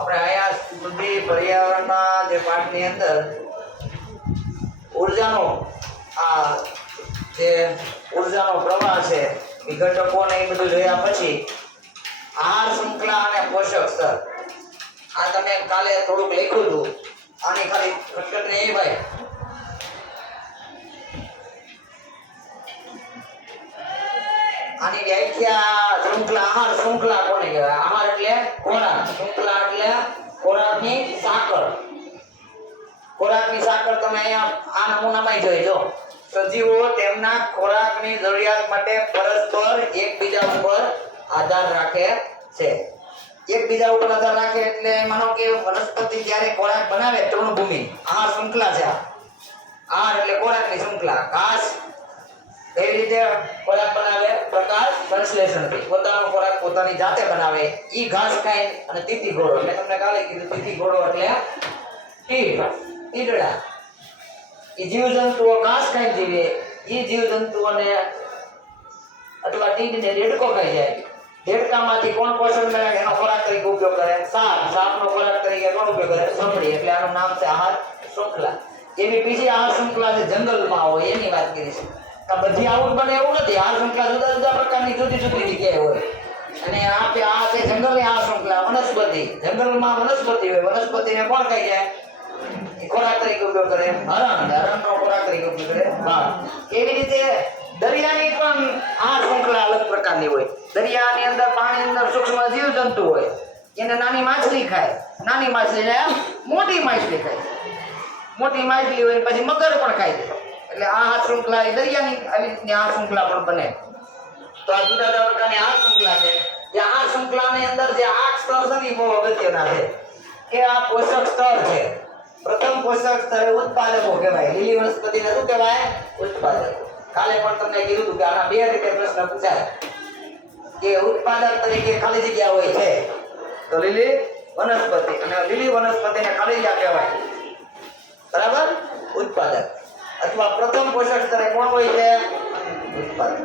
આપણે આયા બધી પર્યાવરણના જે પાઠની અંદર ઉર્જાનો આ જે ઉર્જાનો પ્રવાહ છે એ ઘટકોને એ બધું જોયા પછી આહાર શૃંખલા અને પોષક સ્તર આ તમે કાલે થોડુંક લખ્યું હતું આની ખાલી ઘટકને એ ભાઈ આની વ્યાખ્યા શૃંખલા આહાર શૃંખલા કોને કહેવાય? આહાર એટલે ખોરાક, શૃંખલા એટલે ખોરાકની સાંકળ. ખોરાકની સાંકળ તમે અહીંયા આ નમૂનામાં જોઈ જો. સજીવો તેમના ખોરાકની જરૂરિયાત માટે પરસ્પર એકબીજા ઉપર આધાર રાખે છે. એકબીજા ઉપર આધાર રાખે એટલે માનો કે વનસ્પતિ જ્યારે ખોરાક બનાવે તૃણભૂમિ આહાર શૃંખલા છે. આહાર એટલે ખોરાકની શૃંખલા. ઘાસ એવી રીતે ખોરાક બનાવે પ્રકાશ સંશ્લેષણથી પોતાનો ખોરાક પોતાની જાતે બનાવે. ઈ ઘાસ ખાય અને તીતી ઘોડો એટલે તમને કાલે કીધું તીતી ઘોડો એટલે તીડડા. ઈ જીવજંતુઓ ઘાસ ખાઈ જીવે. ઈ જીવજંતુઓને અથવા તીડને દેડકો ખાઈ જાય. દેડકામાંથી કોણ પોષણ મેળવે એનો ખોરાક તરીકે ઉપયોગ કરે? સાપ. સાપનો ખોરાક તરીકે કોણ ઉપયોગ કરે? સમડી. એટલે આનું નામ છે આહાર શૃંખલા. એવી બીજી આહાર શૃંખલા છે જંગલમાં હોય એની વાત કરી છે. બધી આવું બને એવું નથી. આ શૃંખલા જુદા જુદા પ્રકારની જુદી જુદી જગ્યાએ હોય. અને આ છે જંગલની આ શૃંખલા વનસ્પતિ. જંગલમાં વનસ્પતિ હોય. વનસ્પતિને કોણ ખાઈ જાય? ખોરાક તરીકે ઉપયોગ કરે હરણ. હરણનો ખોરાક તરીકે ઉપયોગ કરે વાઘ. એવી રીતે દરિયાની પણ આ શૃંખલા અલગ પ્રકારની હોય. દરિયાની અંદર પાણીની અંદર સૂક્ષ્મ જીવજંતુ હોય. એને નાની માછલી ખાય. નાની માછલીને મોટી માછલી ખાય. મોટી માછલી હોય પછી મગર પણ ખાય. એટલે આ શૃંખલા એ દરિયાની આવી રીતની આ શૃંખલા પણ બને. તો આ જુદા જુદા પ્રકારની આ શૃંખલા છે. જે આ શૃંખલાની અંદર જે 8 સ્તર છે એ બહુ અગત્યના છે. કે આ પોષક સ્તર છે. પ્રથમ પોષક સ્તર ઉત્પાદકો કહેવાય. લીલી વનસ્પતિને શું કહેવાય? ઉત્પાદકો. કાલે પણ તમને કીધું હતું કે આના બે રીતે પ્રશ્ન પૂછાય કે ઉત્પાદક તરીકે ખાલી જગ્યા હોય છે તો લીલી વનસ્પતિ, અને લીલી વનસ્પતિને ખાલી જગ્યા કહેવાય. બરાબર? ઉત્પાદક. અથવા પ્રથમ પોષક સ્તરે કોણ હોય છે? ઉત્પાદક.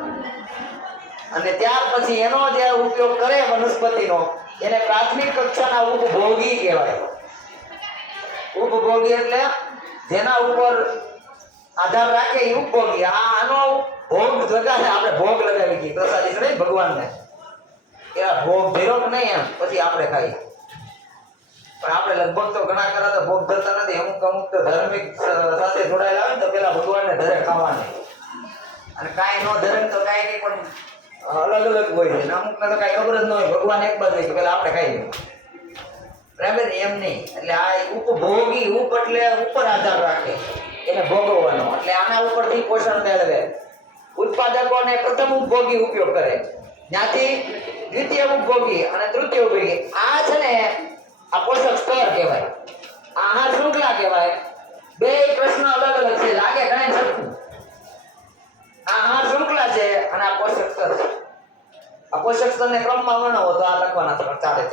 અને ત્યાર પછી એનો જે ઉપયોગ કરે વનસ્પતિનો એને પ્રાથમિક કક્ષાના ઉપભોગી કહેવાય. ઉપભોગી એટલે જેના ઉપર આધાર રાખે એ ઉપભોગી. આનો ભોગ જગા છે. આપણે ભોગ લગાવી દઈએ પ્રસાદી ચડે ભગવાનને એવા ભોગ ધીરો નહીં એમ પછી આપણે ખાઈએ. પણ આપણે લગભગ તો ઘણા ખરા તો ભોગ ધરતા નથી. અમુક તો ધાર્મિક સાથે જોડાયેલા હોય ને તો પેલા ભગવાનને ધરે ખાવાને, અને કાંઈ ન ધરે તો કાંઈ નહીં પણ અલગ અલગ હોય છે. અમુકને તો કાંઈ ખબર જ ન હોય. ભગવાન એક બાજુ હોય પેલા આપણે ખાઈ લઈએ. બરાબર? એમ નહીં. એટલે આ ઉપભોગી. ઉપ એટલે ઉપર આધાર રાખે એને ભોગવવાનો. એટલે આના ઉપરથી પોષણ મેળવે. ઉત્પાદકોને પ્રથમ ઉપભોગી ઉપયોગ કરે, ત્યાંથી દ્વિતીય ઉપભોગી અને તૃતીય ઉપભોગી. આ છે ને આ પોષક સ્તર કહેવાય. આહાર શૃંખલા કહેવાય. બે પ્રશ્ન અલગ અલગ છે. લાગે ઘણા સરખું. આ આહાર શૃંખલા છે અને આ પોષક સ્તર છે. આ પોષક સ્તરને ક્રમમાં વર્ણવો તો આ લખવાના છે ચાલે.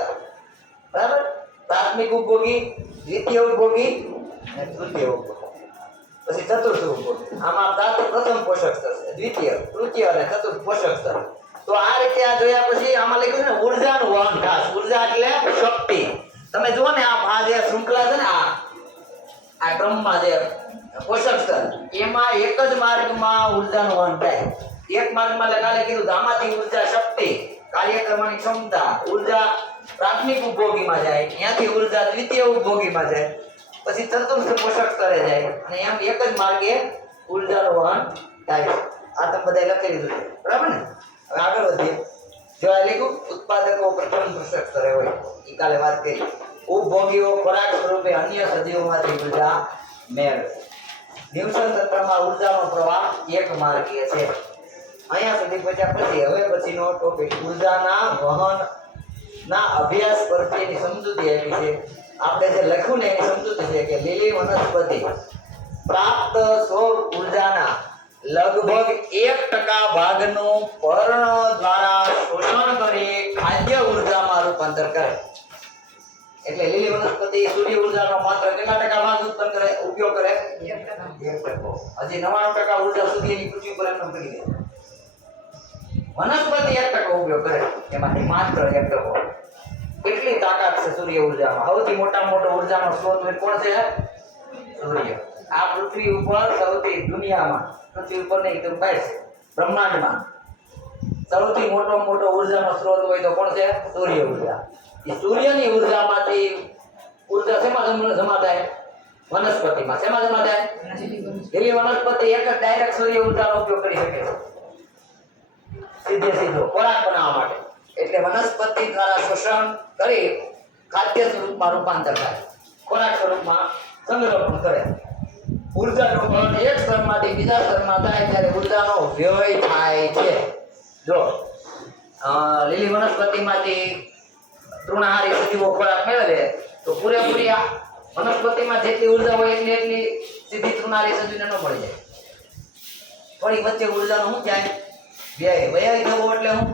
બરાબર? પ્રાથમિક ઉપભોગી, દ્વિતીય ઉપભોગી અને તૃતીય ઉપભોગી, પછી ચતુર્થ ઉપભોગી. આમાં પ્રથમ પોષક સ્તર છે, દ્વિતીય, તૃતીય અને ચતુર્થ પોષક સ્તર. તો આ રીતે આ જોયા પછી આમાં લખ્યું છે ને ઉર્જાનું વહન. ખાસ ઉર્જા એટલે શક્તિ. તમે જુઓ ને આ જે શૃંખલા છે ને આ ક્રમમાં જે પોષક સ્તર એમાં એક જ માર્ગમાં ઉર્જાનું વહન થાય. એક માર્ગમાં લગાલે કીધું આમાંથી ઉર્જા શક્તિ, કાર્ય કરવાની ક્ષમતા, ઉર્જા પ્રાથમિક ઉપભોગીમાં જાય, ત્યાંથી ઉર્જા દ્વિતીય ઉપભોગીમાં જાય, પછી ચતુર્થ પોષક સ્તરે જાય, અને એમ એક જ માર્ગે ઉર્જાનું વહન થાય. આ તમે બધા લખી લીધું છે. બરાબર ને? હવે આગળ વધીએ. જો આ લખ્યું ઉત્પાદકો પ્રથમ પોષક સ્તરે હોય એ કાલે વાત કરી. ઉપભોગીઓ ખોરાક સ્વરૂપે અન્ય સજીવોમાંથી ઉર્જા મેળવે. નિવસન તંત્રમાં ઉર્જાનો પ્રવાહ એક માર્ગીય છે. અહીંયા સુધી પહોંચ્યા પછી હવે પછીનો ટોપિક ઉર્જાના વહન ના અભ્યાસ પરથી એની સમજૂતી આપી છે. આપણે જે લખ્યું ને એની સમજૂતી છે કે લીલી વનસ્પતિ પ્રાપ્ત સૌર ઉર્જાના લગભગ 1% ભાગનું પર્ણ દ્વારા શોષણ કરી ખાદ્ય ઉર્જામાં રૂપાંતર કરે. એટલે લીલી વનસ્પતિ સૂર્ય ઉર્જાનો માત્ર કેટલા ટકા ભાગ ઉત્પન્ન કરે, ઉપયોગ કરે? 1%. હજી 99% ઉર્જા સૂર્યની પૃથ્વી પર એમ કરી દે. વનસ્પતિ 1% ઉપયોગ કરે, એમાંથી માત્ર 1%. એટલી તાકાત છે સૂર્ય ઉર્જામાં. સૌથી મોટામાં મોટો ઉર્જાનો સ્ત્રોત કોણ છે? સૂર્ય. આ પૃથ્વી ઉપર સૌથી દુનિયામાં, પૃથ્વી ઉપર નહીં તો બસ બ્રહ્માંડમાં સૌથી મોટો ઉર્જાનો સ્ત્રોત હોય તો કોણ છે? સૂર્ય ઉર્જા. એ સૂર્યની ઉર્જામાંથી ઉર્જા શેમાં જમા થાય? વનસ્પતિમાં. શેમાં જમા થાય? એવી વનસ્પતિ એક જ ડાયરેક્ટ સૂર્ય ઉર્જાનો ઉપયોગ કરી શકે છે સીધો ખોરાક બનાવવા માટે. એટલે વનસ્પતિ દ્વારા શોષણ કરી ખાદ્ય સ્વરૂપમાં રૂપાંતર થાય, ખોરાક સ્વરૂપમાં સંગ્રહ કરે. ઉર્જાનો પણ એક સ્તરમાંથી બીજા સ્તરમાં થાય ત્યારે ઉર્જાનો વ્યય થાય છે. જો લીલી વનસ્પતિમાંથી તૃણાહારી સજીવો ખોરાક મેળવે તો પૂરેપૂરી આ વનસ્પતિમાં જેટલી ઉર્જા હોય એટલી સીધી તૃણાહારી સજીવને ન મળી જાય. થોડી વચ્ચે ઉર્જાનો શું થાય? વ્યય. વ્યય થવો એટલે શું?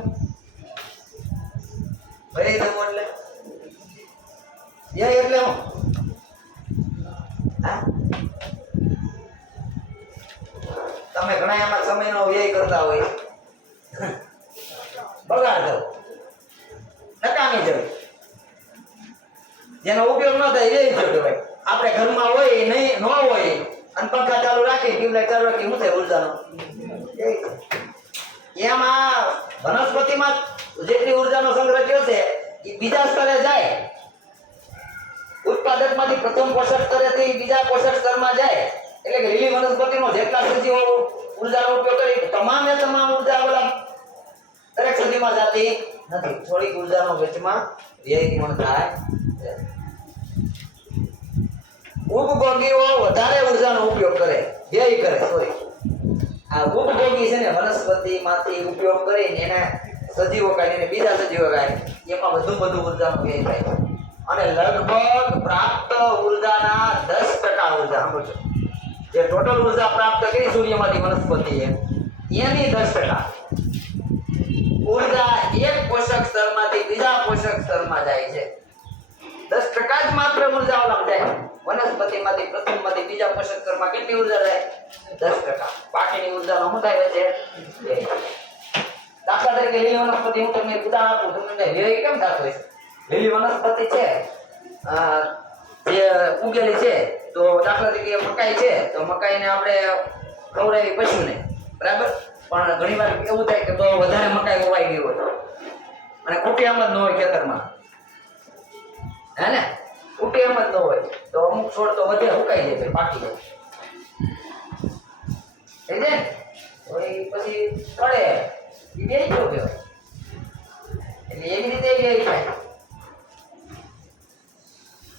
વ્યય થવો એટલે વ્યય એટલે શું? હા, તમે ઘણા એમાં સમયનો વ્યય કરતા હોય, બગાડ દો, નકામી જવી, જેનો ઉપયોગ ન થાય વ્યય થયો કહેવાય. આપણે ઘરમાં હોય નહીં ન હોય અને પંખા ચાલુ રાખી ટ્યુબલાઇટ ચાલુ રાખી શું થાય? ઉર્જાનો એમાં વનસ્પતિમાં જેટલી ઉર્જાનો સંગ્રહ થયો છે એ બીજા સ્તરે જાય. ઉત્પાદકમાંથી પ્રથમ પોષક સ્તરેથી બીજા પોષક સ્તરમાં જાય. એટલે કે લીલી વનસ્પતિનો જેટલા સજીવો ઉર્જાનો ઉપયોગ કરી તમામે તમામ ઉર્જા ઓલા દરેક સજીવમાં જતી નથી. થોડીક ઉર્જાનો વચમાં વ્યય પણ થાય છે. ઉપભોગીઓ વધારે ઉર્જાનો ઉપયોગ કરે, વ્યય કરે. સોરી, આ ઉપભોગી છે ને વનસ્પતિમાંથી ઉપયોગ કરીને એને સજીવો કાઢીને બીજા સજીવો કાઢે એમાં વધુ ઉર્જાનો વ્યય થાય છે. અને લગભગ પ્રાપ્ત ઉર્જાના 10% ઉર્જા, સમજો જે ટોટલ ઉર્જા પ્રાપ્ત કરી સૂર્યમાંથી વનસ્પતિએ એની 10% ઉર્જા એક પોષક સ્તરમાંથી બીજા પોષક સ્તરમાં જાય છે. 10% જ માત્ર ઉર્જા ઓલા જાય. વનસ્પતિમાંથી પ્રથમમાંથી બીજા પોષક સ્તરમાં કેટલી ઉર્જા જાય? 10%. બાકીની ઉર્જાનો શું થાય વચ્ચે? દાખલા તરીકે લીલી વનસ્પતિ, હું તમને ઉદાહરણ આપું, તમને વ્યય કેમ થતો હોય? લીલી વનસ્પતિ છે જે ઉગેલી છે, તો દાખલા તરીકે મકાઈ છે તો મકાઈને આપણે ખવડાવી પશુને, બરાબર? પણ ઘણીવાર એવું થાય કે બહુ વધારે મકાઈ ઉવાઈ ગઈ હોય અને કુટિયામ જ ન હોય ખેતરમાં, હે ને? કુટિયામ જ ન હોય તો અમુક છોડ તો વધે સુકાઈ જાય, પાકી જાય, થઈ જાય ને? તો એ પછી પડે, એ વ્યય થયો કહેવાય. એટલે એવી રીતે વ્યય થાય.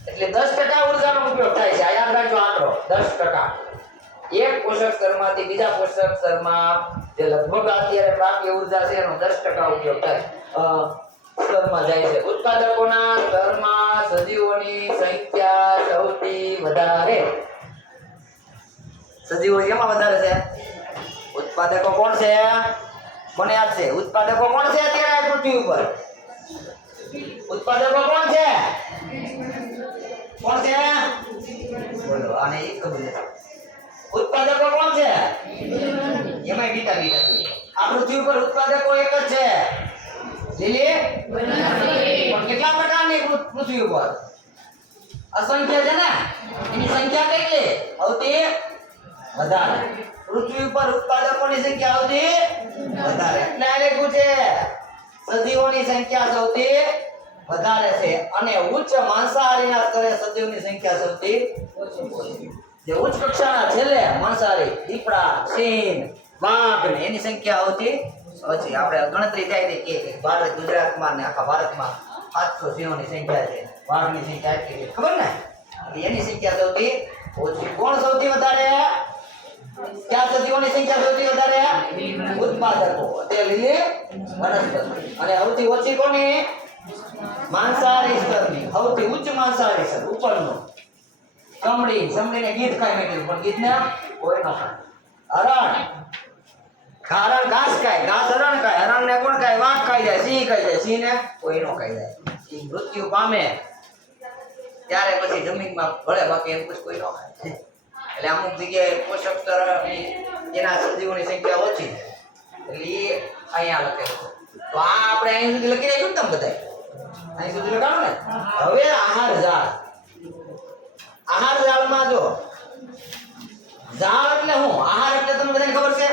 એટલે 10% ઉર્જાનો ઉપયોગ થાય છે. આ યાદ રાખજો આંકડો 10%. એક પોષક સ્તરમાંથી બીજા પોષક સ્તરમાં જે લગભગ અત્યારે પ્રાપ્ત ઉર્જા છે એનો 10% ઉપયોગ થાય સ્તરમાં જાય છે. ઉત્પાદકોના સ્તરમાં સજીવોની સંખ્યા સૌથી વધારે. સજીવો એમાં વધારે છે. ઉત્પાદકો કોણ છે? કોને યાદ છે? ઉત્પાદકો કોણ છે અત્યારે પૃથ્વી ઉપર? ઉત્પાદકો કોણ છે? કોણ છે? બોલો, આને એક ખબર છે. ઉત્પાદકો કોણ છે? એમાં બીટા. આ પૃથ્વી ઉપર ઉત્પાદકો એક જ છે, લીલી. પણ કેટલા પ્રકારની પૃથ્વી ઉપર? અસંખ્ય છે ને. એની સંખ્યા કેટલી? સૌથી વધારે. પૃથ્વી ઉપર ઉત્પાદકોની સંખ્યા સૌથી વધારે. એટલે આ લખ્યું છે સજીવોની સંખ્યા સૌથી વધારે છે અને ઉચ્ચ માંસાહારીના સ્તરે સજીવની સંખ્યા સૌથી ઓછી. જે ઉચ્ચ કક્ષાના છેલ્લે માંસાહારી દીપડા, સિંહ, વાઘ ને એની સંખ્યા સૌથી ઓછી. આપણે ગણતરી થાય કે ભારત, ગુજરાતમાં ને આખા ભારતમાં 700 સિંહોની સંખ્યા છે, વાઘની સંખ્યા એટલી છે, ખબર ને? એની સંખ્યા સૌથી ઓછી. કોણ સૌથી વધારે? ક્યાં સજીવોની સંખ્યા સૌથી વધારે? ઉત્પાદકો, તે લીલી વનસ્પતિ. અને સૌથી ઓછી કોની? માંસાહારી સ્તરની. સૌથી ઉચ્ચ માંસાહારી સ્તર ઉપરનો સમડીને ગીધ ખાઈ મેળ્યું, પણ ગીધને કોઈ ન ખાય. હરણ ઘાસ ખાય, ઘાસ હરણ ખાય, હરણને કોણ ખાય? વાઘ ખાઈ જાય, સિંહ ખાઈ જાય, સિંહને કોઈ ન ખાઈ જાય. સિંહ મૃત્યુ પામે ત્યારે પછી જમીનમાં ભળે, બાકી એમ કોઈ ન ખાય. એટલે અમુક જગ્યાએ પોષક સ્તર એના સજીવોની સંખ્યા ઓછી, એટલે એ અહીંયા લખેલું. તો આ આપણે અહીં સુધી લખી રાખ્યું ને તમે બધાય. અહીં સુધી લગાડો ને. હવે આહાર ઝાડ. આહાર ઝાડમાં જો ઝાડ એટલે હું, આહાર એટલે તમને બધાને ખબર છે.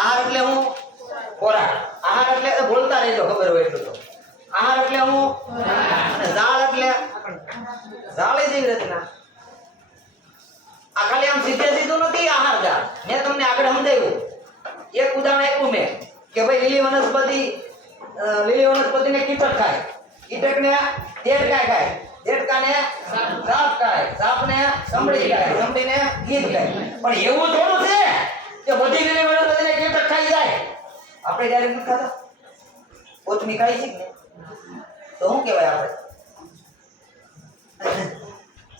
આહાર એટલે હું ખોરાક. આહાર એટલે બોલતા રહેજો ખબર હોય એટલું તો. આહાર એટલે હું અને ઝાડ એટલે ઝાડે જેવી રચના. આ ખાલી આમ સીધે સીધું નથી આહાર ઝાડ. મેં તમને આગળ સમજાવ્યું. એક ઉદાહરણ આપ્યું મેં કે ભાઈ લીલી વનસ્પતિને કીટક ખાય, કીટકને દેડકા ખાય, દેડકાને સાપ ખાય, સાપને સમડી ખાય, સમડીને ગીધ ખાય. પણ એવું થોડું છે કે બધી લીલી વનસ્પતિને કીટક ખાઈ જાય. આપણે ડાયરેક્ટ નથી ખાતા. કોથમી ખાઈ છે ને તો શું કહેવાય આપણે?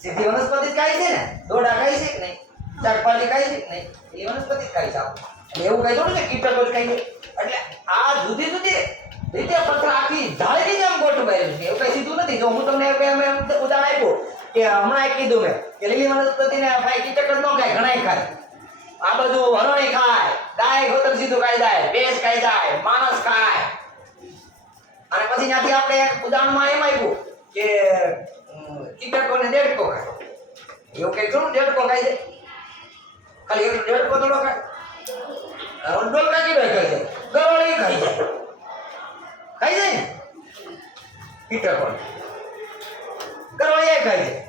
સીધી વનસ્પતિ જ ખાઈ છે ને. દોડા ખાઈ છે કે નહીં? શાકભાજી ખાઈ છે કે નહીં? એ વનસ્પતિ જ ખાઈ છે આપણે. એવું કઈ થોડું છે કીટકો જ ખાઈ છે. એટલે આ જુદી જુદી રીતે પત્ર આખી ઝાડની જેમ ગોઠવાયેલું છે. એવું કઈ સીધું નથી. જો હું તમને ઉદાહરણ આપ્યું કે હમણાં એક કીધું મેં કે લીલી વનસ્પતિને ભાઈ કીટક જ ન ખાય, ઘણાય ખાય. આ બધું હરણી ખાય, ગાય ગોતમ સીધું ખાઈ જાય, ભેંસ ખાઈ જાય, માણસ ખાય. અને પછી ત્યાંથી આપણે એક ઉદાહરણમાં એમ આપ્યું કે કીટકો ને દેડકો ખાય. એવું કઈ થોડું દેડકો ખાઈ જાય? ખાલી એક દેડકો થોડો ખાય? ડોલકા કીડો ખાઈ જાય, ગરોળી ખાઈ જાય. ખાઈ જાય ને કીટકો, ગરોળી ખાઈ જાય.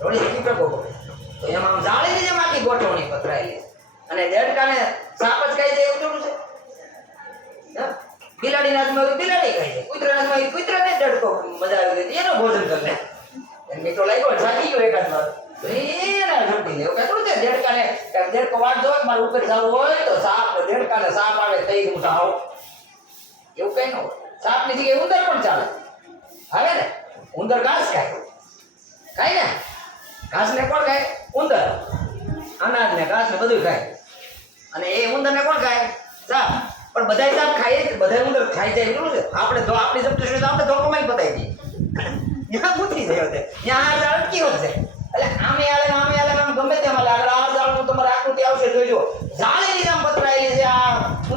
ગરોળી કીટકો તો એમાં આમ જાળીની જેમ આખી ગોઠવણી પથરાયેલી. અને દેડકાને સાપ જ ખાઈ જાય એવું થોડું છે? બિલાડીના હાથમાં બિલાડી ખાઈ જાય, કૂતરાના હાથમાં કૂતરાને દેડકો મજા આવી ગઈ એનો ભોજન કરે. એને મીઠો લાગ્યો ને સાચી ગયો એકાદ વાર એના ઢંઢી એવું કહેતું છે. દેડકાને દેડકો વાટ જોવે મારે ઉપર જવું હોય તો સાપ દેડકાને સાપ આવે તઈ હું થાવ એવું કઈ ન હોય. સાપની જગ્યાએ ઉંદર પણ ચાલે. આવે ને ઉંદર ઘાસ ખાય, ખાય ને ઘાસને કોણ ખાય? ઉંદર. અનાજ ને ઘાસ ને બધું ખાય. અને એ ઉંદરને કોણ ખાય? સાપ. પણ બધા સાપ ખાય જ, બધા ઉંદર ખાઈ જાય એટલું છે. આપણે તો આપણી જપ્ત તો આપણે ધોકોમાં બતાવી દઈએ. ત્યાં પૂછી જાય છે ત્યાં આ અટકી છે. એટલે આમે આલે આમ ગમે તેમ આગળ આ ઝાડનું તમારે આકૃતિ આવશે જોજો. ઝાડની આમ પથરાયેલી છે. આ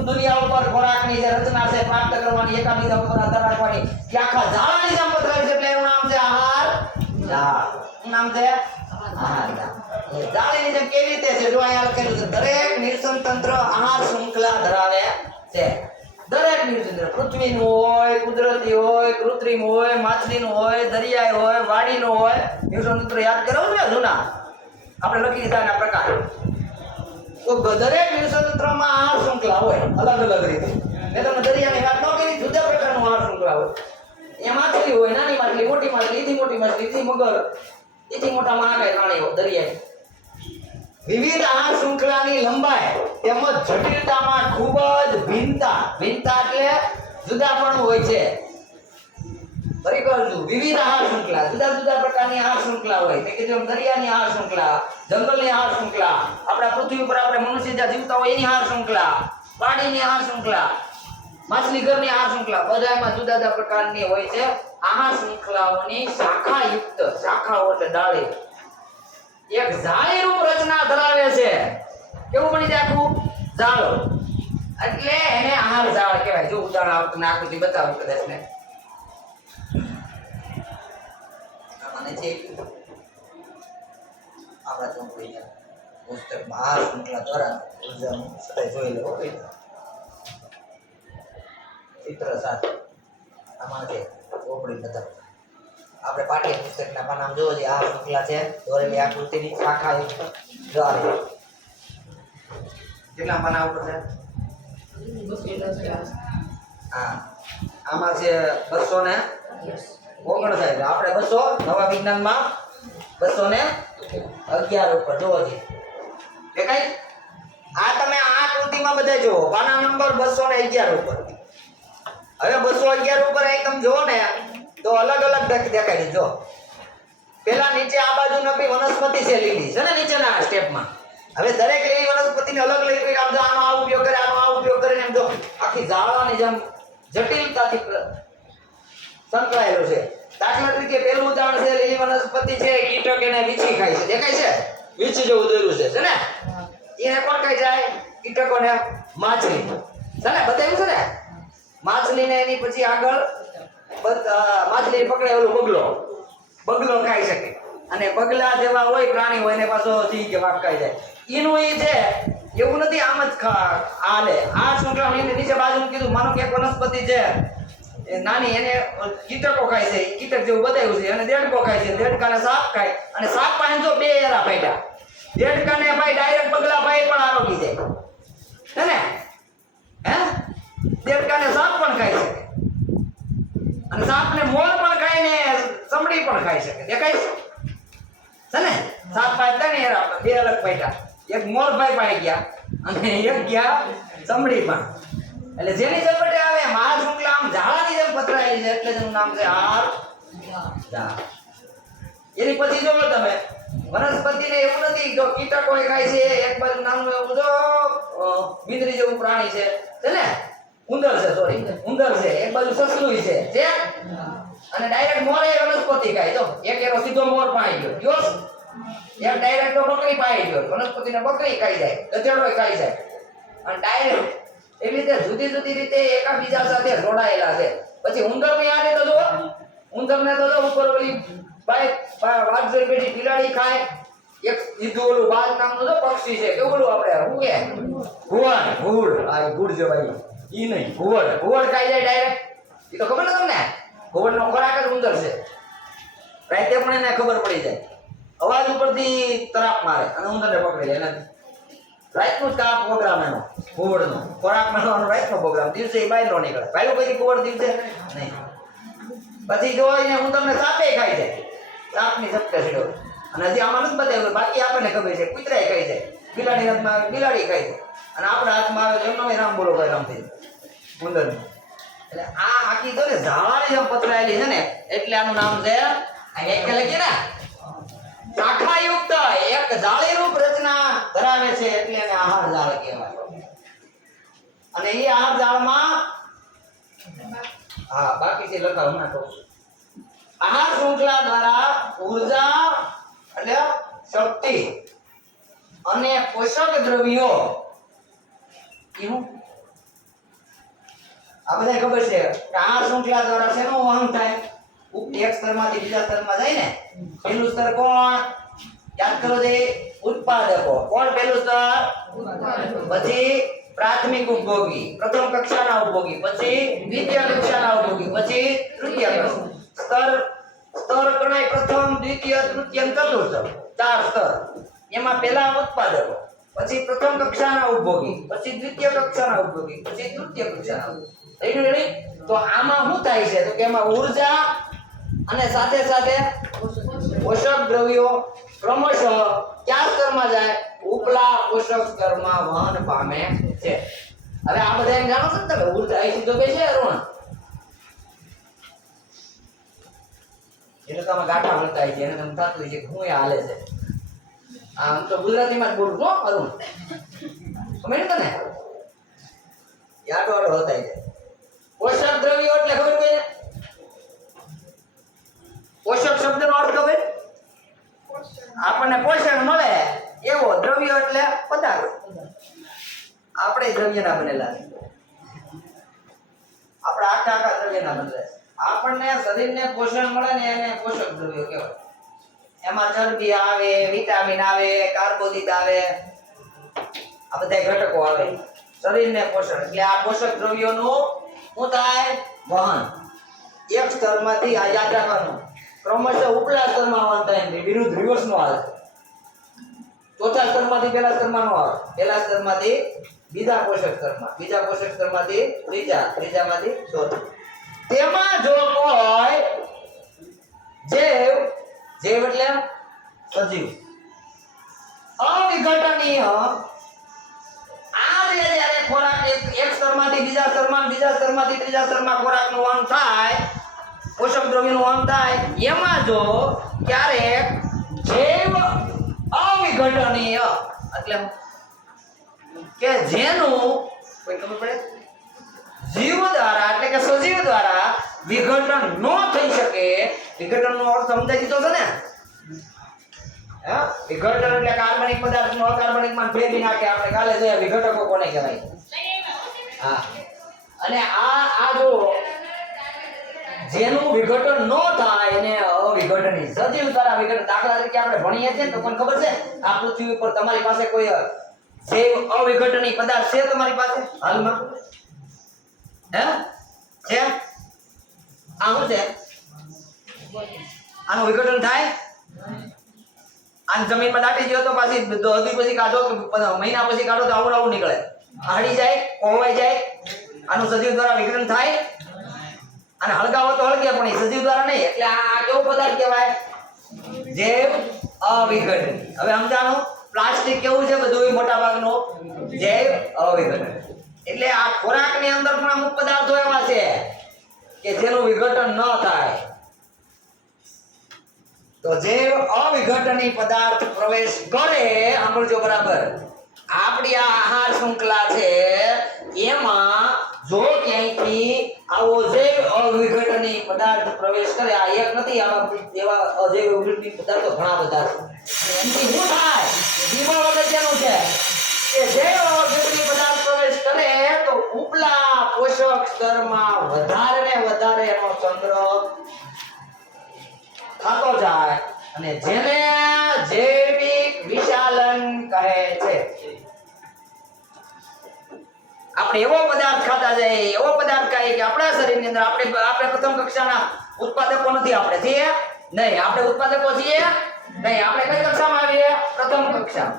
દુનિયા ઉપર ખોરાકની જે રચના છે પ્રાપ્ત કરવાની, એકાબીજા ઉપર આધાર રાખવાની, કે આખા ઝાડની આમ પથરાયેલી છે. એટલે એનું નામ છે આહાર ઝાડ. શું નામ છે? આહાર ઝાડ. ઝાડની જેમ કેવી રીતે છે જો અહીંયા લખેલું છે દરેક નિર્સન તંત્ર આહાર શૃંખલા ધરાવે છે. દરેક નિર્સન પૃથ્વીનું હોય, કુદરતી હોય, કૃત્રિમ હોય, માછલીનું હોય, દરિયાઈ હોય, વાડીનું હોય. નિર્સન તંત્ર યાદ કરાવું ને જૂના આપણે લખી દીધા એના પ્રકાર. તો દરેક નિર્સન તંત્રમાં આહાર શૃંખલા હોય અલગ અલગ રીતે. મેં તમને દરિયાની વાત ન કરી, જુદા પ્રકારનું આહાર શૃંખલા હોય. અહીંયા માછલી હોય, નાની માછલી, મોટી માછલી, એથી મોટી માછલી, એથી મગર, એથી મોટા મહાકાય પ્રાણી હોય દરિયાઈ. વિવિધ આહાર શૃંખલાની લંબાઈ તેમજ જટિલતામાં ખૂબ જ ભિન્નતા એટલે જુદાપણું હોય છે. ફરી કહું, વિવિધ આહાર શૃંખલા, જુદા જુદા પ્રકારની આહાર શૃંખલા હોય. મેં કીધું દરિયાની આહાર શૃંખલા, જંગલની આહાર શૃંખલા, આપણા પૃથ્વી ઉપર આપણે મનુષ્ય જ્યાં જીવતા હોય એની આહાર શૃંખલા, પાણીની આહાર શૃંખલા, માછલી ઘરની આહાર શૃંખલા, બધામાં જુદા જુદા પ્રકારની હોય છે. આહાર શૃંખલાઓની શાખાયુક્ત, શાખાઓ એટલે ડાળી, એક ઝાડી રૂપ રચના ધરાવે છે. કેવું બની જાય આખું ઝાડ? એટલે એને આહાર ઝાડ કહેવાય. જો ઉદાહરણ આવતું આકૃતિ બતાવું કદાચ ને મને છે આપણા ચોપડીના પુસ્તકમાં આહાર શૃંખલા દ્વારા ઉર્જાનું સદાય જોઈ લેવો જોઈએ. ચિત્ર સાથે આમાં છે ચોપડી બતાવું. આપણે પાઠ્ય પુસ્તકના પાનામાં જોવો જોઈએ આ શૃંખલા છે દોરેલી આકૃતિની શાખા દ્વારા. કેટલા પાના ઉપર છે? હા, આમાં છે 259. આપણે 200 નવા વિજ્ઞાનમાં 211 ઉપર જોવો જોઈએ. દેખાય? આ તમે આ આકૃતિમાં બધા જોવો પાના નંબર 211 ઉપર. હવે 211 ઉપર એકદમ જોવો ને તો અલગ અલગ દેખાય. જો પેલા નીચે આ બાજુ નબી વનસ્પતિ છે લીલી છે ને નીચેના સ્ટેપમાં. હવે દરેક લીલી વનસ્પતિને અલગ અલગ આમ જો આનો આ ઉપયોગ કરે, આનો આ ઉપયોગ કરીને એમ જો આખી ઝાડવાની જેમ જટિલતાથી સંકળાયેલું છે. દાખલા તરીકે પેલું ઉદાહરણ છે લીલી વનસ્પતિ છે કીટક એને વીછી ખાય છે. દેખાય છે? વીછી જેવું દોર્યું છે ને? એને કોણ ખાઈ જાય? કીટકોને માછલી છે ને? બતાવ્યું છે ને? માછલીને એની પછી આગળ માછલી પકડે ઓલું બગલો ખાઈ શકે. અને બગલા જેવા હોય પ્રાણી હોય ને પાછો જી કે વાપકાઈ જાય. એનું એ છે એવું નથી આમ જ હાલે. આ શૃંખલાની નીચે બાજુ કીધું માનો કે એક વનસ્પતિ છે નાની, એને કીટકો ખાય છે, કીટક જેવું બતાવ્યું છે, અને દેડકો ખાય છે, દેડકાને સાપ ખાય, અને સાપ પાસે જો બે એરા ફાટ્યા, દેડકાને ભાઈ ડાયરેક્ટ બગલા ભાઈ પણ આરોગી જાય હે ને. હે દેડકાને સાપ પણ ખાઈ શકે, અને સાપને મોર પણ ખાય ને ચમડી પણ ખાઈ શકે. દેખાય છે ને? સાપ પાડતા ને એરા બે અલગ ફાટ્યા, એક મોર ભાઈ પાડી ગયા અને એક ગયા ચમડી પણ. એટલે જેની ઝપટે આવે મહા શૃંખલા આમ ઝાડાની જેમ પથરાયેલી છે, એટલે તેનું નામ છે હાર ઝાડ. એની પછી જોવો તમે વનસ્પતિને એવું નથી જો કીટકો ખાય છે, એક બાજુ નાનું એવું જો બિંદરી જેવું પ્રાણી છે ને, ઉંદર છે, સોરી ઉંદર છે, એક બાજુ સસલું છે અને ડાયરેક્ટ મોરે વનસ્પતિ ખાય. જો એક એનો સીધો મોર પાઈ ગયો, એક ડાયરેક્ટ તો બકરી પાઈ ગયો, વનસ્પતિને બકરી ખાઈ જાય, ગધેડો ખાઈ જાય. અને ડાયરેક્ટ એવી રીતે જુદી જુદી રીતે એકબીજા સાથે જોડાયેલા છે. પછી ઉંદરની આને તો જો, ઉંદરને તો જો ઉપર ઓલી વાત જોઈ બેઠી બિલાડી ખાય, એક સીધું ઓલું બાજ નામનું જો પક્ષી છે, કેવું ઓલું આપણે શું કે ઘુવડ, આ ગુડ છે ભાઈ, ઈ નહીં ઘુવડ ખાઈ જાય ડાયરેક્ટ. એ તો ખબર ને તમને, ઘુવડનો ખોરાક જ ઉંદર છે. રાતે પણ એને ખબર પડી જાય, અવાજ ઉપરથી તરાપ મારે અને ઉંદરને પકડી લે. એનાથી રાતનું જ કામ પ્રોગ્રામ એનો ઘુવડનો ખોરાક મેળવવાનો રાતનો પ્રોગ્રામ, દિવસે એ બહાર નો નીકળે. પહેલું કઈ ઘુવડ દિવસે નહીં. પછી જો એને ઉંદરને સાપે ખાઈ જાય, સાપની ઝપટે સીડો. અને હજી આમાં નથી બતાવ્યું, બાકી આપણને ખબર છે કૂતરાય ખાઈ જાય, બિલાડી હાથમાં આવે બિલાડી ખાઈ જાય, અને આપણા હાથમાં આવે તો એમનો રામ બોલો ભાઈ રામ થઈ જાય ઉંદરનું. એટલે આ આખી તો ને ઝાડાની જેમ પથરાયેલી છે ને, એટલે આનું નામ છે એક લખીએ ને શાખાયુક્ત એક જાળીરૂપ રચના ધરાવે છે, એટલે એને આહાર જાળ કહેવાય. અને એ આહાર જાળમાં હા બાકી છે લખાવ હમણાં તો આહાર શૃંખલા દ્વારા ઊર્જા એટલે શક્તિ અને પોષક દ્રવ્યો એવું આ બધા ખબર છે કે આહાર શૃંખલા દ્વારા શેનું વહન થાય? એક સ્તરમાંથી બીજા સ્તરમાં જાય ને. પહેલું સ્તર કોણ? યાદ કરો જે ઉત્પાદકો. કોણ પહેલું સ્તર? પછી પ્રાથમિક ઉપભોગી, પ્રથમ કક્ષાના ઉપભોગી, પછી દ્વિતીય કક્ષાના ઉપભોગી, પછી તૃતીય સ્તર. સ્તર ગણાય પ્રથમ, દ્વિતીય, તૃતીય, ચતુર્થ, 4 સ્તર. એમાં પહેલા ઉત્પાદકો, પછી પ્રથમ કક્ષાના ઉપભોગી, પછી દ્વિતીય કક્ષાના ઉપભોગી, પછી તૃતીય કક્ષાના ઉપભોગી. રેડી? તો આમાં શું થાય છે તો કે એમાં ઊર્જા અને સાથે સાથે પોષક દ્રવ્યો ક્રમશઃ કયા સ્તરમાં જાય? ઉપલા પોષક સ્તરમાં વહન પામે છે. હવે આ બધા એમ જાણો છો ને તમે, ઊર્જા અહીં સીધો બે છે અરુણ, એટલે તમે ગાંઠા મળતા છે, એને તમને થતું હોય છે કે હું એ હાલે છે. આમ તો ગુજરાતીમાં જ બોલું છો અરુણ, સમજ ને યાદો આડો હતા છે. પોષક દ્રવ્યો એટલે ખબર પડે? પોષક શબ્દનો અર્થ ખબર? આપણને પોષણ મળે એવો, દ્રવ્ય એટલે પદાર્થ. આપણે દ્રવ્યના બનેલા છે, આપણે આખા દ્રવ્યના બનેલા છે. આપણને શરીરને પોષણ મળે ને એને પોષક દ્રવ્યો કહેવાય. એમાં ચરબી આવે, વિટામિન આવે, કાર્બોદિત આવે, આ બધા ઘટકો આવે શરીરને પોષણ. એટલે આ પોષક દ્રવ્યોનું શું થાય? વહન. એક સ્તરમાંથી આ યાદ રાખવાનું, ક્રમશઃ ઉપલા સ્તરમાં વહન થાય, વિરુદ્ધ રિવર્સ નો હાલે. ચોથા સ્તરમાંથી પહેલા સ્તરમાં નો આવે, પહેલા સ્તરમાંથી બીજા પોષક સ્તરમાં, બીજા પોષક સ્તરમાંથી ત્રીજા, ત્રીજામાંથી ચોથા. તેમાં જો કોઈ જીવ એટલે સજીવ અવિઘટનીય આ જ્યારે ખોરાક એક સ્તરમાંથી બીજા સ્તરમાં, બીજા સ્તરમાંથી ત્રીજા સ્તરમાં ખોરાકનું વહન થાય, પોષક દ્રવ્યનું વહન થાય, એમાં જો ક્યારેક જૈવ અવિઘટનીય એટલે કે જેનું કોઈ ખબર પડે જીવ દ્વારા એટલે કે સજીવ દ્વારા વિઘટન ન થઈ શકે. વિઘટનનો અર્થ સમજાઈ દીધો છે ને? વિઘટન એટલે કાર્બનિક પદાર્થનો અકાર્બનિકમાં ફેરવી નાખે. આપણે કાલે જોયા વિઘટકો કોને કહેવાય? હા. અને આ જો જેનું વિઘટન ન થાય એને અવિઘટની સજીવ દ્વારા વિઘટન. દાખલા તરીકે આપણે ભણીએ છીએ ને તો પણ ખબર છે આ પૃથ્વી ઉપર તમારી પાસે કોઈ જૈવ અવિઘટની પદાર્થ છે તમારી પાસે હાલમાં? હે છે? આ શું છે? આનું વિઘટન થાય? આને જમીનમાં દાટી દો તો પાછી હદી પછી કાઢો કે મહિના પછી કાઢો તો આવું આવું નીકળે, હાડી જાય, કોવાઈ જાય. આનું સજીવ દ્વારા વિઘટન થાય? અને હળગાવો તો હળગે પણ એ સજીવ દ્વારા નહીં. એટલે આ કેવો પદાર્થ કહેવાય? જૈવ અવિઘટની. હવે સમજાણું? પ્લાસ્ટિક કેવું છે બધું મોટા ભાગનું જૈવ અવિઘટન. એટલે આ ખોરાકની અંદર પણ અમુક પદાર્થો એવા છે કે જેનું વિઘટન ન થાય. તો જૈવ અવિઘટની પદાર્થ પ્રવેશ કરે, સાંભળજો બરાબર, આપણી આ આહાર શૃંખલા છે એમાં જો ક્યાંયથી આવો જૈવ અવિઘટની પદાર્થ પ્રવેશ કરે, આ એક નથી, આવા એવા અજૈવ અવિઘટની પદાર્થો ઘણા બધા છે. એનાથી શું થાય? બીમાર અગત્યનું છે કે જૈવ અવિઘટની પદાર્થ પ્રવેશ કરે તો ઉપલા પોષક સ્તરમાં વધારે ને વધારે એનો સંગ્રહ થતો જાય અને જેને જૈવિક વિશાલન કહે છે. આપણે એવો પદાર્થ ખાતા જઈએ, એવો પદાર્થ ખાઈએ કે આપણા શરીરની અંદર આપણે પ્રથમ કક્ષાના ઉત્પાદકો નથી. આપણે છીએ નહીં? આપણે ઉત્પાદકો છીએ નહીં? આપણે કઈ કક્ષામાં આવીએ? પ્રથમ કક્ષા.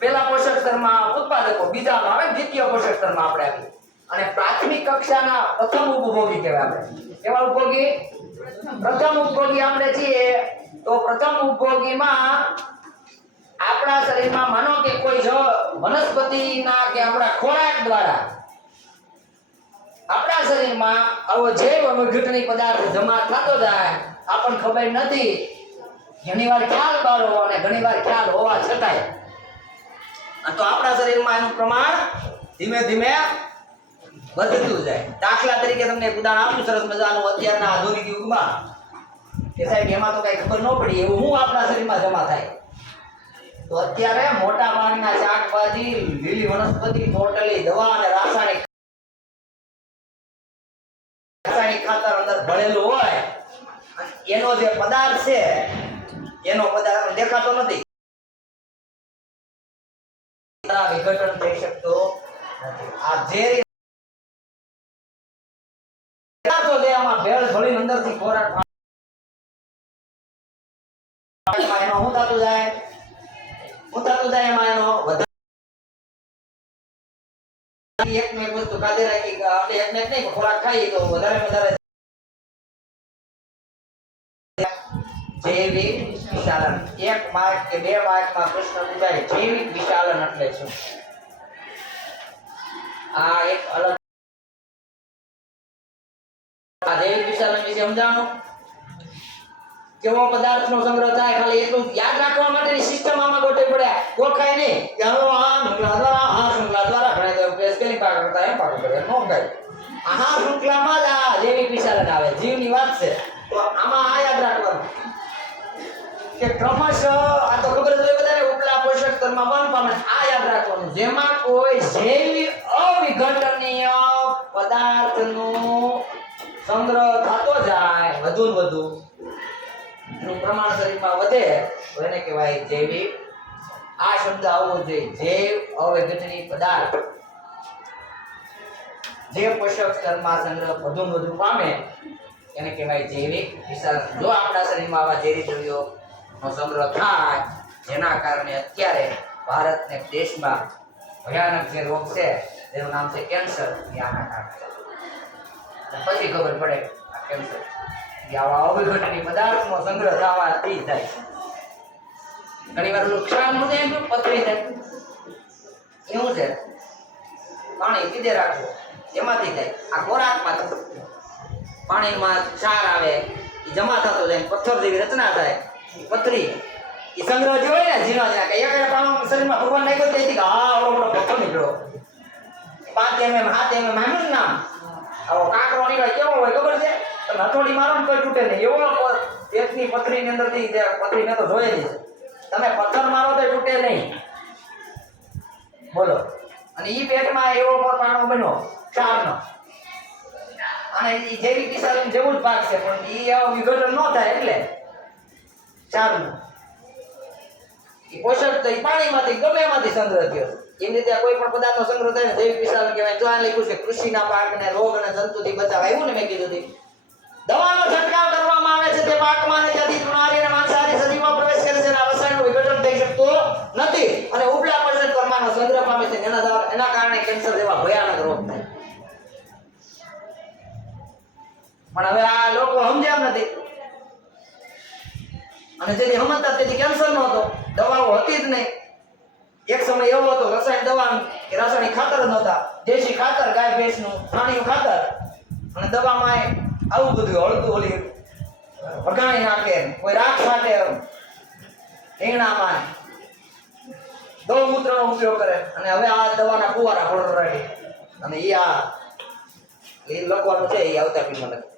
પહેલા પોષક સ્તરમાં ઉત્પાદકો, બીજામાં આવે દ્વિતીય પોષક સ્તરમાં આપણે આવીએ. અને પ્રાથમિક કક્ષાના પ્રથમ ઉપભોગી કહેવાય. આપણે કેવા ઉપભોગી? પ્રથમ ઉપભોગી આપણે છીએ. તો પ્રથમ ઉપભોગીમાં આપણા શરીરમાં માનો કે કોઈ જો વનસ્પતિના કે આપણા ખોરાક દ્વારા આપણા શરીરમાં આવો જૈવ અવિઘટની પદાર્થ જમા થતો જાય, આપણને ખબર નથી. ઘણીવાર ખ્યાલ બાળવો અને ઘણીવાર ખ્યાલ હોવા છતાંય તો આપણા શરીરમાં એનું પ્રમાણ ધીમે ધીમે વધતું જાય. દાખલા તરીકે તમને એક ઉદાહરણ આપું સરસ મજાનું. અત્યારના આધુનિક યુગમાં કે સાહેબ એમાં તો કઈ ખબર ન પડી એવું હું આપણા શરીરમાં જમા થાય. તો અત્યારે મોટા ભાગના શાકભાજી, લીલી વનસ્પતિ, ટોટલી દવા અને રાસાયણિક ખાતર અંદર ભરેલું હોય. એનો જે પદાર્થ છે એનો પદાર્થ દેખાતો નથી, વિઘટન થઈ શકતો નથી. આ ઝેરી પદાર્થો જે આમાં ભેળ ભળીને અંદરથી ખોરાક એનો શું થતું જાય? શું થતું જાય એમાં? એનો વધારે એકને એક વસ્તુ ખાધી રાખી કે આપણે એકને એક નહીં ખોરાક ખાઈએ તો વધારે વધારે જૈવિક વિશાલન. એક માર્ક કે બે માર્કમાં પ્રશ્ન પૂછાય જૈવિક વિશાલન એટલે શું? આ એક અલગ જૈવિક વિશાલન વિશે સમજાવવાનું. કેવો પદાર્થનો સંગ્રહ થાય ખાલી એટલું યાદ રાખવા માટેની સિસ્ટમ આમાં ગોઠવી પડે. ગોખાય નહીં કે આ શૃંખલા દ્વારા ઘણા તો સ્પેલિંગ પાક કરતા એમ પાક કરે નો થાય. આ શૃંખલામાં જ આ જૈવિક વિશાલન આવે. જીવની વાત છે તો આમાં આ યાદ રાખવાનું કે ક્રમશઃ આ તો ખબર જ હોય બધાને ઉપલા પોષક સ્તરમાં વન પામે. આ યાદ રાખવાનું જેમાં કોઈ જૈવિક અવિઘટનીય પદાર્થનો સંગ્રહ થતો જાય વધુ ને વધુ, એનું પ્રમાણ શરીરમાં વધે તો એને કહેવાય જૈવિક. આ શબ્દ આવવો જોઈએ. જૈવ અવિઘટનીય પદાર્થ જે પોષક સ્તરમાં સંગ્રહ વધુ ને વધુ પામે એને કહેવાય જૈવિક વિશાલન. જો આપણા શરીરમાં આવા ઝેરી દ્રવ્યો નો સંગ્રહ થાય જેના કારણે અત્યારે ભારતને દેશમાં ભયાનક જે રોગ છે તેનું નામ છે કેન્સર, એ આના કારણે. પછી ખબર પડે આ કેન્સર આવા અવિઘટની પદાર્થનો સંગ્રહ થવાથી થાય. ઘણીવાર નુકસાન નું એમ પથરી થાય એવું છે. પાણી પીધે રાખવું એમાંથી થાય. આ ખોરાકમાં પાણીમાં ક્ષાર આવે એ જમા થતો જાય, પથ્થર જેવી રચના થાય. પથરી એ સંગ્રહ જે હોય ને ઝીણા ઝીણા કે એક પાણી શરીરમાં ભગવાન નાખ્યો તેથી કે હા આવડો મોટો પથ્થર નીકળ્યો 5 mm 7 mm એમ જ નામ. આવો કાંકરો નીકળે કેવો હોય ખબર છે? તમે હથોડી મારો ને કોઈ તૂટે નહીં એવો પેટની પથરીની અંદરથી જે પથરી મેં તો જોયેલી છે. તમે પથ્થર મારો તો તૂટે નહીં. બોલો. અને એ પેટમાં એવો પાણો બન્યો ક્ષારનો અને ઈ જૈવિક કિસાન જેવું જ પાક છે પણ ઈ આવું વિઘટન ન થાય એટલે ચારનું ઈ પોષક તો ઈ પાણીમાંથી ગમે એમાંથી સંગ્રહ થયો એમ રીતે કોઈ પણ પદાર્થનો સંગ્રહ થાય ને જૈવિક કિસાન કહેવાય. જો આ લખ્યું છે કૃષિના પાકને રોગ અને જંતુથી બચાવ આવ્યું ને મેં કીધું હતી. દવાનો છંટકાવ કરવામાં આવે છે તે પાકમાં અને ત્યાંથી તૃણાહારી અને માંસાહારી સજીવો પ્રવેશ કરે છે અને આ રસાયણનું વિઘટન થઈ શકતું નથી અને ઉપલા પરસેટ પરમાણુ સંગ્રહ પામે છે. એના કારણે કેન્સર જેવા ભયાનક રોગ થાય. પણ હવે આ લોકો સમજ્યા નથી અને જેથી સમજતા તેથી કેન્સર નો હતો, દવાઓ હતી જ નહીં. એક સમય એવો હતો રસાયણ દવા કે રાસાયણિક ખાતર જ નહોતા, દેશી ખાતર ગાય ભેંસનું છાણિયું ખાતર અને દવામાં આવું બધું હળતું ઓલી વઘાણી નાખે, કોઈ રાખ છાંટે રીંગણામાં ગૌમૂત્રનો ઉપયોગ કરે અને હવે આ દવાના ફુવારા ફોડરાડી અને એ લખવાનું છે એ આવતા પીમાં લખે.